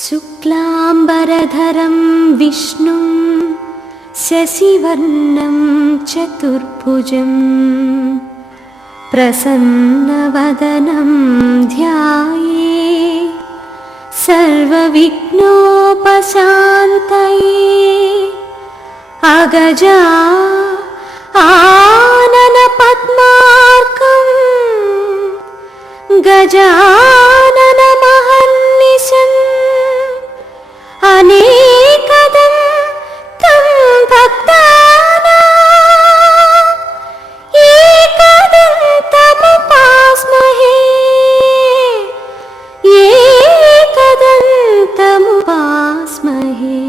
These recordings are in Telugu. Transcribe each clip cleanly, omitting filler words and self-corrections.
शुक्लाम्बरधरं विष्णुं शशिवर्णं चतुर्भुजं प्रसन्नवदनं ध्याये सर्वविघ्नोपशान्तये अगजा आनन पद्मार्कं गजानन महर्निशम् अनेकदं तं भक्तानां एकदन्तमुपास्महे एकदन्तमुपास्महे।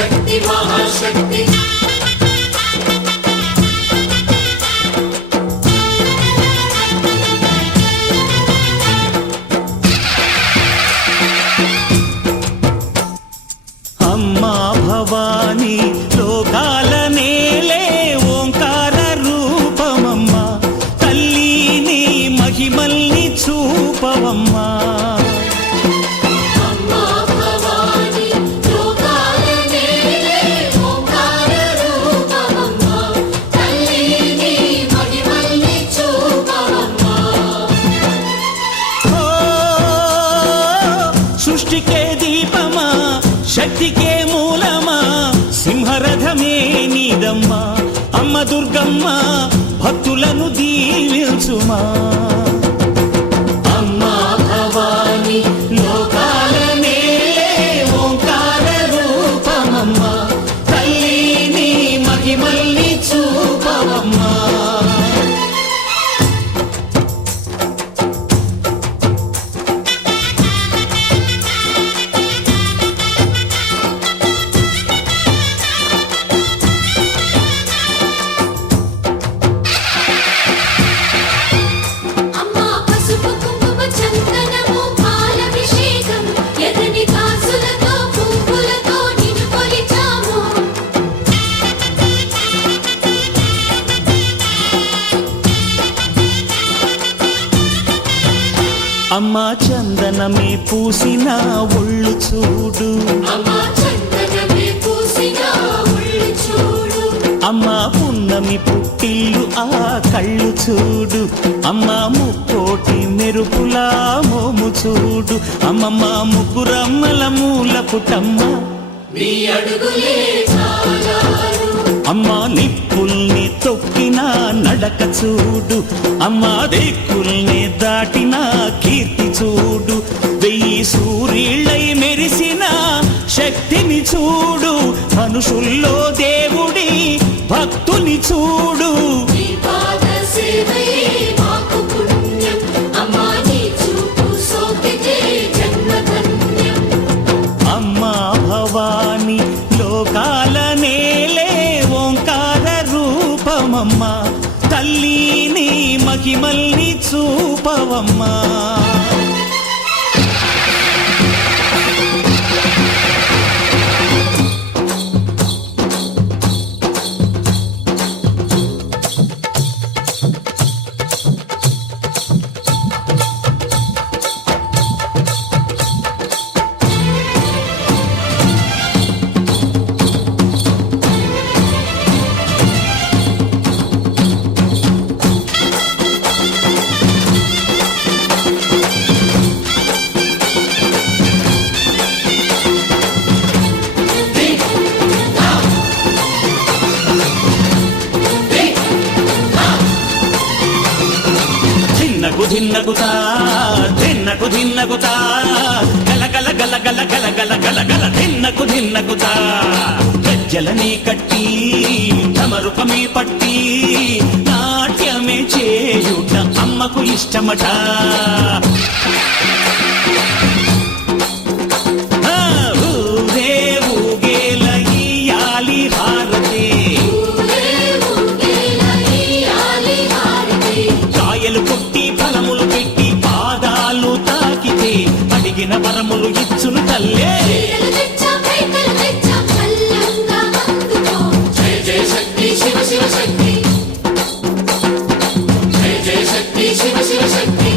శక్తి మహాశక్తి అమ్మా భవాని లోకాల నేలే ఓంకార రూపమమ్మా తల్లి నీ మహిమల్ని చూపవమ్మా అమ్మా భవాని లోకాల నేలే ఓంకార రూపమమ్మా తల్లి నీ మహిమల్ని చూపవమ్మా ఓ సృష్టికే దీపమా శక్తికే మూలమా సింహరథమే నీదమ్మా అమ్మ దుర్గమ్మ భక్తులను దీవించుమా అమ్మా భవాని లోకాల నేలే ఓంకార రూపమమ్మా తల్లి నీ మహిమల్ని చూపవమ్మా అమ్మా పసుపు కుంకుమ చందనము పాలభిషేకం ఎర్రని కాసులతో పువ్వులతో నిన్ను కొలిచాము అమ్మా చందనమే పూసిన ఒళ్ళు చూడు అమ్మా చందనమే పూసిన ఒళ్ళు చూడు అమ్మా పున్నమి పుట్టిల్లు ఆ కళ్ళు చూడు అమ్మా ముక్కోటి మెరుపులా మోము చూడు అమ్మమ్మ ముగ్గురమ్మల మూల పుటమ్మ నీ అడుగులే చాలారు అమ్మా నిప్పుల్ని తొక్కిన నడక చూడు అమ్మా దిక్కుల్ని దాటిన కీర్తి చూడు వెయ్యి సూర్యుళ్ళై మెరిసిన శక్తిని చూడు మనుషుల్లో దేవుడి భక్తుని చూడు నీ పాద సేవయే మాకు పుణ్యం అమ్మా నీ చూపు సోకితే జన్మధన్యం అమ్మా భవాని లోకాల నేలే ఓంకార రూపమమ్మా తల్లి నీ మహిమల్ని చూపవమ్మా ధిన్నగుతా ధిన్నగుతా గల గల గల గల గల గల గల గల ధిన్నగుతా గజ్జలని కట్టి తమరుపమే పట్టి నాట్యమే చేయుట అమ్మకు ఇష్టమట ఊరే ఊగేల ఇయ్యాలి హారతి కాయలు కొట్టి ఫలములు పెట్టి పాదాలు తాకితే అడిగిన వరములు ఇచ్చును తల్లే జయ జయ శక్తి శివ శివ శక్తి జయ జయ శక్తి శివ శివ శక్తి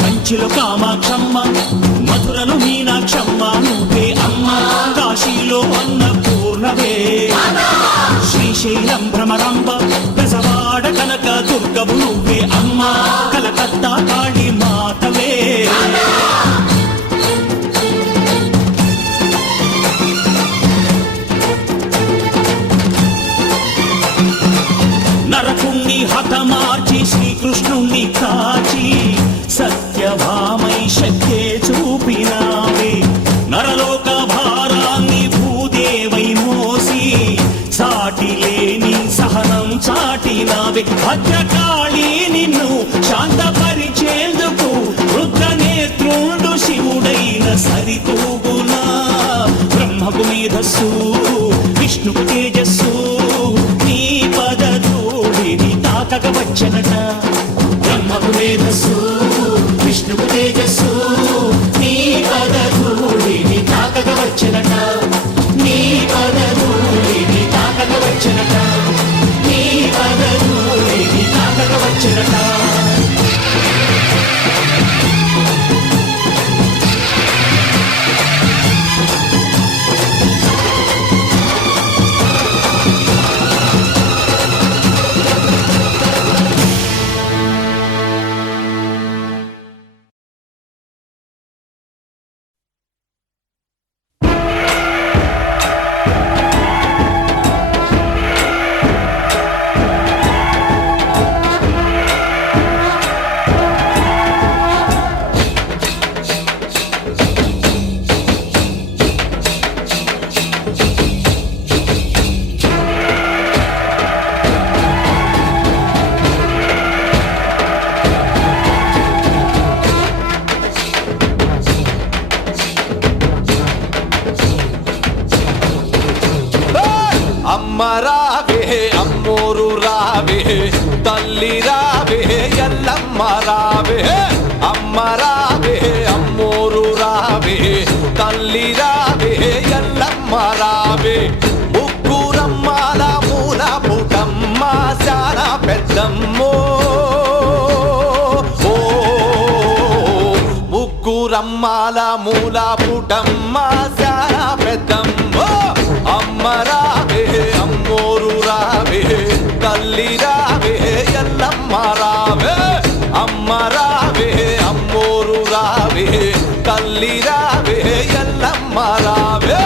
కంచిలో కామాక్షమ్మ మధురలు మీనాక్షమ్మ నువ్వే అమ్మ కాశీలో అన్నపూర్ణవే శ్రీశైలం భ్రమరాంబ బెజవాడ కనక దుర్గవు నువ్వే అమ్మ కలకత్తా కాళీ మాతవే నరకుణ్ణి హతమార్చి శ్రీకృష్ణుణ్ణి కాచి సత్యభామై శక్తే చూపినావే నరలోక భారాన్ని భూదేవై మోసి సాటి లేని సహనం చాటినావే భద్రకాళి నిన్ను శాంతపరిచేందుకు రుద్రనేత్రుండు శివుడైన సరి విష్ణువు తేజస్సు నీ పదధూళిని తాకక వచ్చనట బ్రహ్మకు మేధస్సు విష్ణువు తేజస్సు నీ పదధూళిని తాకక వచ్చనట నీ పదధూళిని తాకక వచ్చనట నీ పదధూళిని తాకక వచ్చనట అమ్మ రావే అమ్మోరు రావే తల్లి రావే ఎల్లమ్మ రావే అమ్మ రావే అమ్మోరు రావే తల్లి రావే ఎల్లమ్మ రావే ముగ్గురమ్మల మూల పుటమ్మ చాలా పెద్దమ్మో ముగ్గురమ్మల మూల పుటమ్మ చాలా పెద్దమ్మో అమ్మ రావే అమ్మోరు రావే తల్లి రావే ఎల్లమ్మ రావే అమ్మ రావే అమ్మోరు రావే తల్లి రావే ఎల్లమ్మ రావే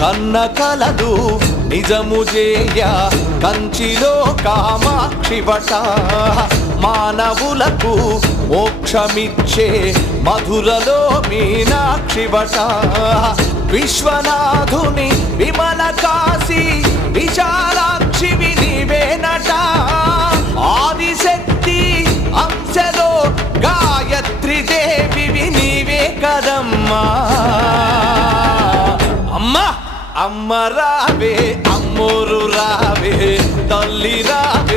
కన్న కలదు నిజము చేయ కంచిలో కామాక్షివట మానవులకు మోక్షమిచ్చే మధురలో మీనాక్షివట విశ్వనాథుని విమల కాశీ విశాలాక్షివి నీవేనట ఆదిశక్తి అంశలో గాయత్రి దేవివి నీవే కదమ్మా అమ్మ రావే అమ్మోరు రావే తల్లి రావే